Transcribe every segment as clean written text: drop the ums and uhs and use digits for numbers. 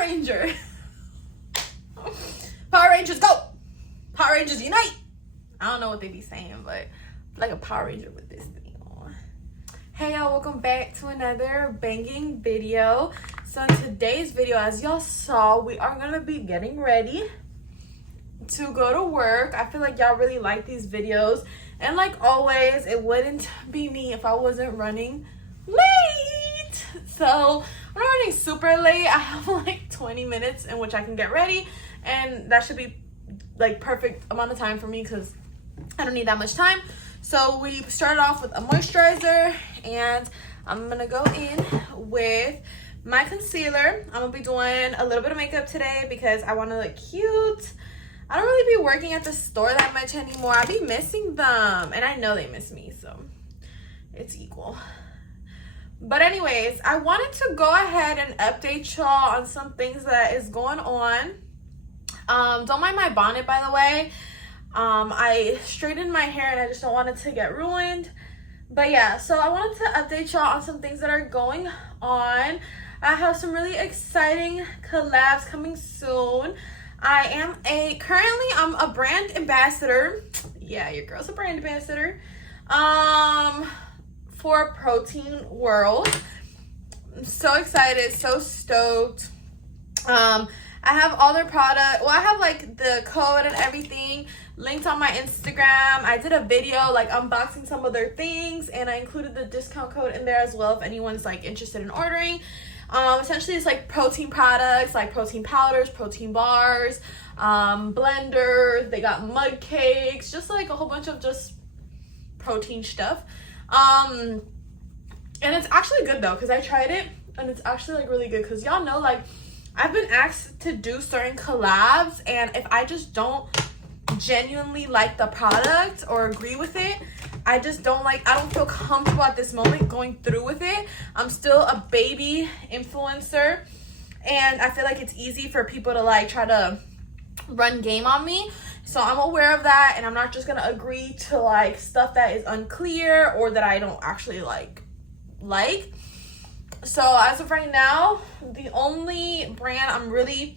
Ranger. Power Rangers, go! Power Rangers, unite! I don't know what they be saying, but like a Power Ranger with this thing on. Hey y'all, welcome back to another banging video. So in today's video, as y'all saw, we are gonna be getting ready to go to work. I feel like y'all really like these videos, and like always, it wouldn't be me if I wasn't running late. So I'm not running super late. I have like 20 minutes in which I can get ready, and that should be like perfect amount of time for me because I don't need that much time. So we started off with a moisturizer, and I'm gonna go in with my concealer. I'm gonna be doing a little bit of makeup today because I want to look cute. I don't really be working at the store that much anymore. I be missing them, and I know they miss me, so it's equal. But anyways, I wanted to go ahead and update y'all on some things that is going on. Don't mind my bonnet, by the way. I straightened my hair and I just don't want it to get ruined. But yeah, so I wanted to update y'all on some things that are going on. I have some really exciting collabs coming soon. I'm a brand ambassador. Yeah, your girl's a brand ambassador. For Protein World. I'm so excited, so stoked. I have all their product. Well, I have like the code and everything linked on my Instagram. I did a video like unboxing some of their things, and I included the discount code in there as well if anyone's like interested in ordering. Essentially it's like protein products, like protein powders, protein bars, blenders. They got mud cakes, just like a whole bunch of just protein stuff. And it's actually good though, because I tried it and it's actually like really good, because y'all know like I've been asked to do certain collabs, and if I just don't genuinely like the product or agree with it, I don't feel comfortable at this moment going through with it. I'm still a baby influencer, and I feel like it's easy for people to like try to run game on me. So I'm aware of that, and I'm not just gonna agree to like stuff that is unclear or that I don't actually like. So as of right now, the only brand I'm really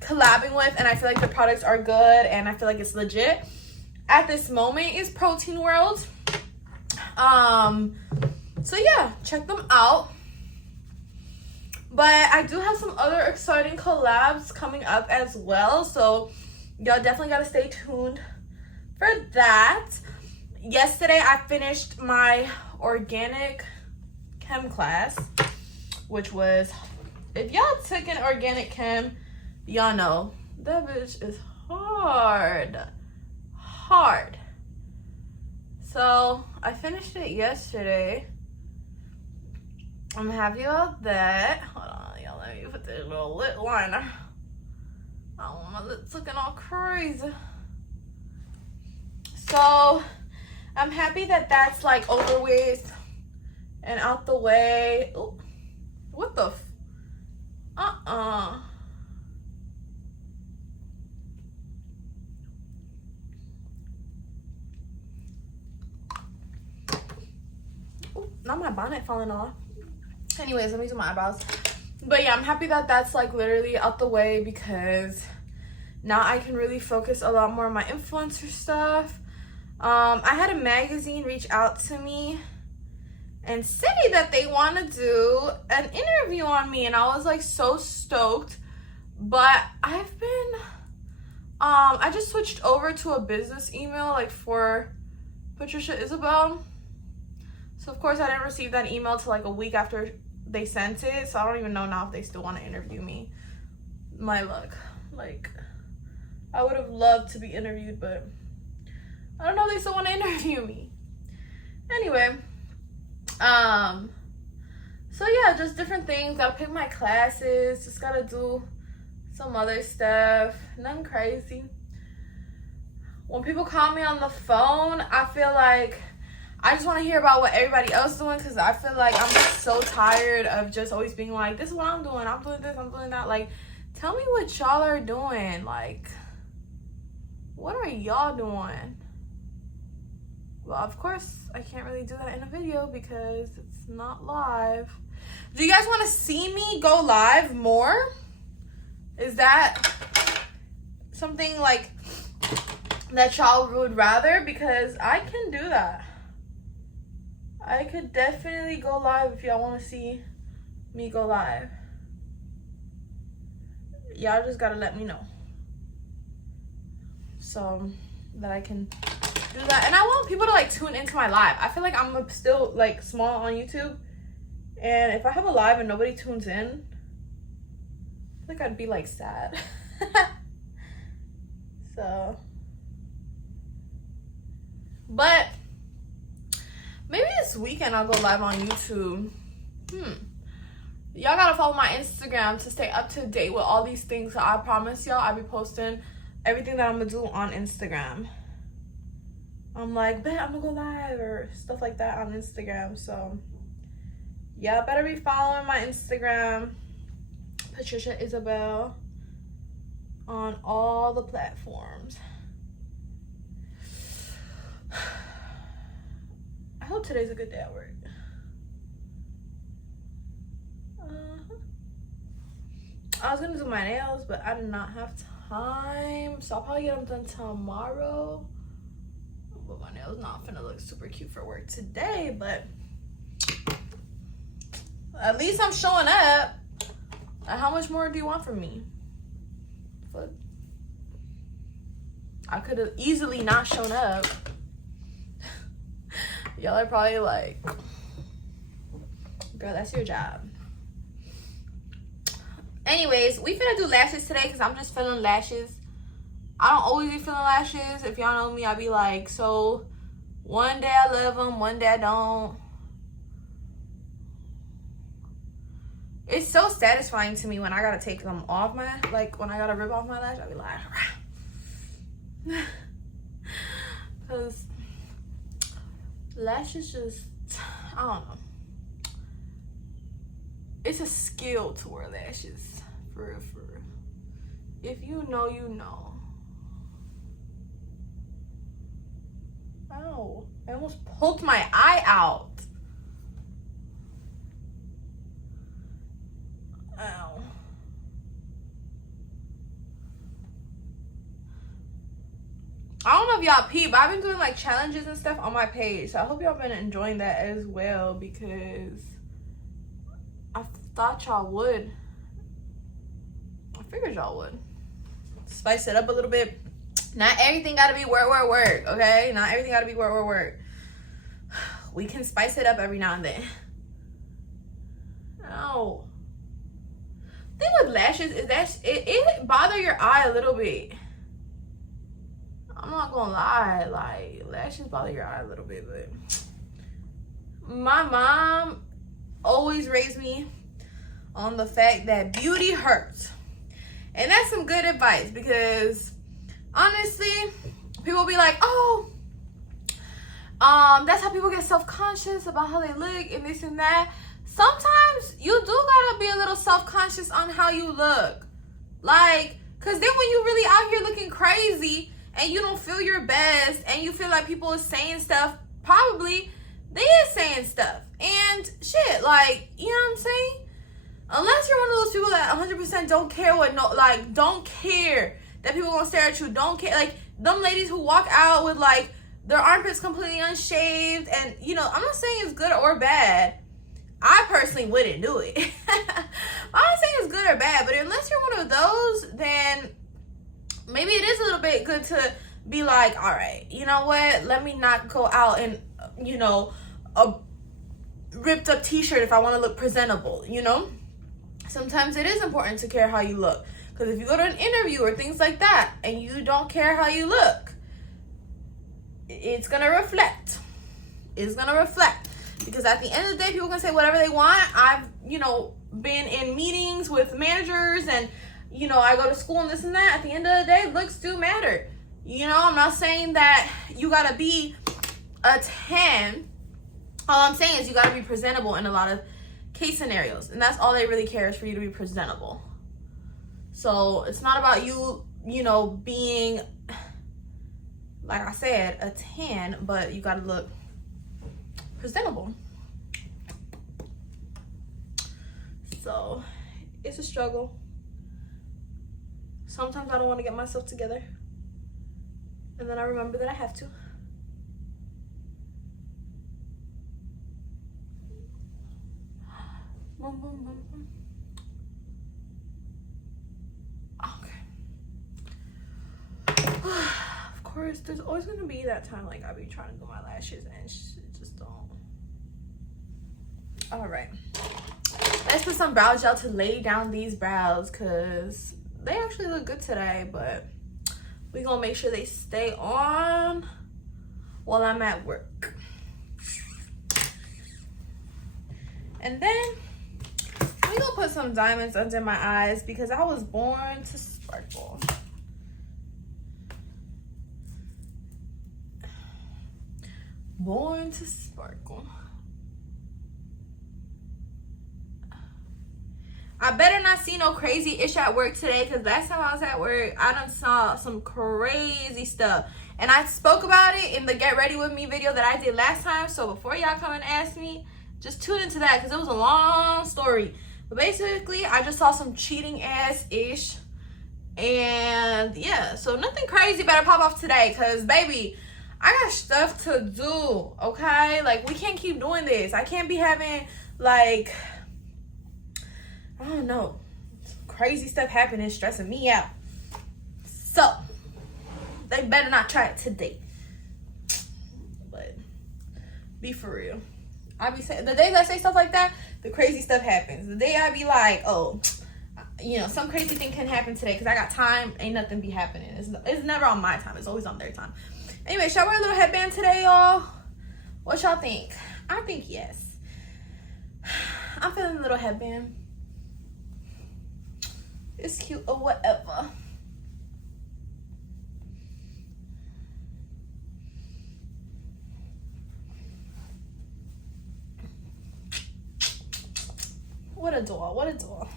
collabing with, and I feel like the products are good and I feel like it's legit at this moment, is Protein World. So yeah, check them out. But I do have some other exciting collabs coming up as well, so y'all definitely gotta stay tuned for that. Yesterday I finished my organic chem class, which was, if y'all took an organic chem, y'all know that bitch is hard. So I finished it yesterday. I'm happy about that. Hold on, y'all, let me put this little lip liner. I don't want my lips looking all crazy. So I'm happy that that's like over with and out the way. Ooh, what the not my bonnet falling off. Anyways, let me do my eyebrows. But yeah, I'm happy that that's like literally out the way, because now I can really focus a lot more on my influencer stuff. I had a magazine reach out to me and say that they want to do an interview on me, and I was like so stoked. But I've been I just switched over to a business email like for Patricia Isabelle. So of course I didn't receive that email till like a week after they sent it, so I don't even know now if they still want to interview me. My luck. Like, I would have loved to be interviewed, but I don't know if they still want to interview me. Anyway, so yeah, just different things. Gotta pick my classes, just gotta do some other stuff, nothing crazy. When people call me on the phone, I feel like I just want to hear about what everybody else is doing, because I feel like I'm just so tired of just always being like, this is what I'm doing, I'm doing this, I'm doing that. Like, tell me what y'all are doing. Like, what are y'all doing? Well, of course, I can't really do that in a video because it's not live. Do you guys want to see me go live more? Is that something like that y'all would rather? Because I can do that. I could definitely go live if y'all want to see me go live. Y'all just gotta let me know so that I can do that. And I want people to like tune into my live. I feel like I'm still like small on YouTube, and if I have a live and nobody tunes in, I feel like I'd be like sad. So, but maybe this weekend I'll go live on YouTube. Y'all gotta follow my Instagram to stay up to date with all these things. So I promise y'all I'll be posting everything that I'm gonna do on Instagram. I'm like, bet I'm gonna go live or stuff like that on Instagram. So y'all better be following my Instagram, Patricia Isabelle, on all the platforms. I hope today's a good day at work. I was gonna do my nails, but I did not have time, so I'll probably get them done tomorrow. But my nails not finna look super cute for work today, but at least I'm showing up. How much more do you want from me? But I could have easily not shown up. Y'all are probably like, girl, that's your job. Anyways, we finna do lashes today because I'm just feeling lashes. I don't always be feeling lashes. If y'all know me, I be like, so one day I love them, one day I don't. It's so satisfying to me when I gotta take them off my, like when I gotta rip off my lash, I be like, because lashes just, I don't know. It's a skill to wear lashes, for real, for real. If you know, you know. Ow, I almost poked my eye out. Ow. I don't know if y'all peep, but I've been doing like challenges and stuff on my page. So I hope y'all been enjoying that as well, because I thought y'all would. I figured y'all would. Spice it up a little bit. Not everything gotta be work, okay? Not everything gotta be work. We can spice it up every now and then. Ow. The thing with lashes is that it bother your eye a little bit. I'm not gonna lie, like lashes bother your eye a little bit, but my mom always raised me on the fact that beauty hurts. And that's some good advice, because honestly, people be like, oh, that's how people get self-conscious about how they look and this and that. Sometimes you do gotta be a little self-conscious on how you look. Like, cause then when you really out here looking crazy and you don't feel your best and you feel like people are saying stuff, probably they is saying stuff. And shit, like, you know what I'm saying? Unless you're one of those people that 100% don't care don't care that people gonna stare at you, don't care. Like, them ladies who walk out with, like, their armpits completely unshaved, and, you know, I'm not saying it's good or bad. I personally wouldn't do it. I'm not saying it's good or bad, but unless you're one of those, then maybe it is a little bit good to be like, all right, you know what? Let me not go out in, you know, a ripped up t-shirt if I want to look presentable, you know? Sometimes it is important to care how you look. Because if you go to an interview or things like that and you don't care how you look, it's going to reflect. It's going to reflect. Because at the end of the day, people can say whatever they want. I've, you know, been in meetings with managers and, you know, I go to school and this and that. At the end of the day, looks do matter. You know, I'm not saying that you got to be a 10. All I'm saying is you got to be presentable in a lot of case scenarios. And that's all they really care, is for you to be presentable. So it's not about you, you know, being, like I said, a 10, but you got to look presentable. So it's a struggle. Sometimes I don't want to get myself together. And then I remember that I have to. Boom, boom, boom, boom. Okay. Of course, there's always going to be that time like I be trying to do my lashes and shit just don't. All right. Let's put some brow gel to lay down these brows because they actually look good today, but we're going to make sure they stay on while I'm at work. And then we're going to put some diamonds under my eyes because I was born to sparkle. Born to sparkle. I better not see no crazy ish at work today because last time I was at work, I done saw some crazy stuff. And I spoke about it in the Get Ready With Me video that I did last time. So before y'all come and ask me, just tune into that because it was a long story. But basically, I just saw some cheating ass ish. And yeah, so nothing crazy better pop off today because baby, I got stuff to do, okay? Like, we can't keep doing this. I can't be having, like, I don't know, crazy stuff happening, stressing me out. So, they better not try it today. But, be for real. I be saying, the days I say stuff like that, the crazy stuff happens. The day I be like, oh, you know, some crazy thing can happen today because I got time, ain't nothing be happening. It's never on my time. It's always on their time. Anyway, should I wear a little headband today, y'all? What y'all think? I think yes. I'm feeling a little headband. It's cute or whatever. What a doll. What a doll.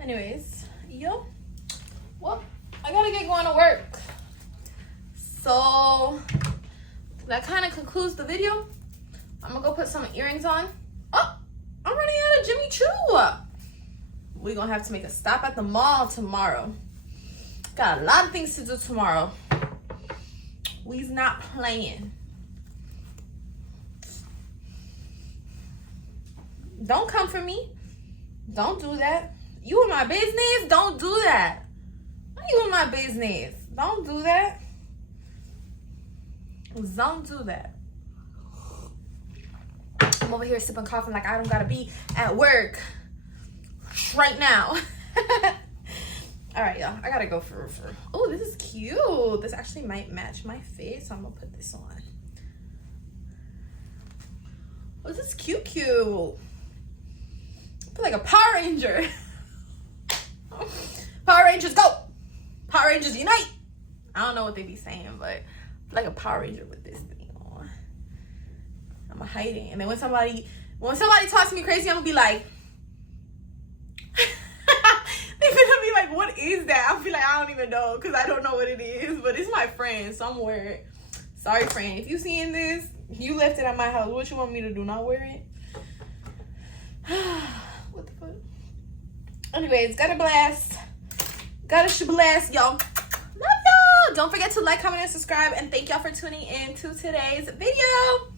Anyways, yo, well, I gotta get going to work. So that kind of concludes the video. I'm gonna go put some earrings on. Oh, I'm running out of Jimmy Choo. We're gonna have to make a stop at the mall tomorrow. Got a lot of things to do tomorrow. We's not playing. Don't come for me. Don't do that. You in my business? Don't do that. You in my business? Don't do that. Don't do that. I'm over here sipping coffee like I don't gotta be at work right now. All right, y'all. I gotta go for. Oh, this is cute. This actually might match my face, so I'm gonna put this on. Oh, this is cute. Feel like a Power Ranger. Power Rangers go! Power Rangers unite! I don't know what they be saying, but I feel like a Power Ranger with this thing on. I'm gonna hide it. And then when somebody talks to me crazy, I'm gonna be like, they're gonna be like, what is that? I'll be like, I don't even know, because I don't know what it is, but it's my friend, so I'm wear it. Sorry, friend. If you seeing this, you left it at my house. What you want me to do? Not wear it? What the fuck? Anyways, gotta blast, y'all. Love y'all. Don't forget to like, comment, and subscribe. And thank y'all for tuning in to today's video.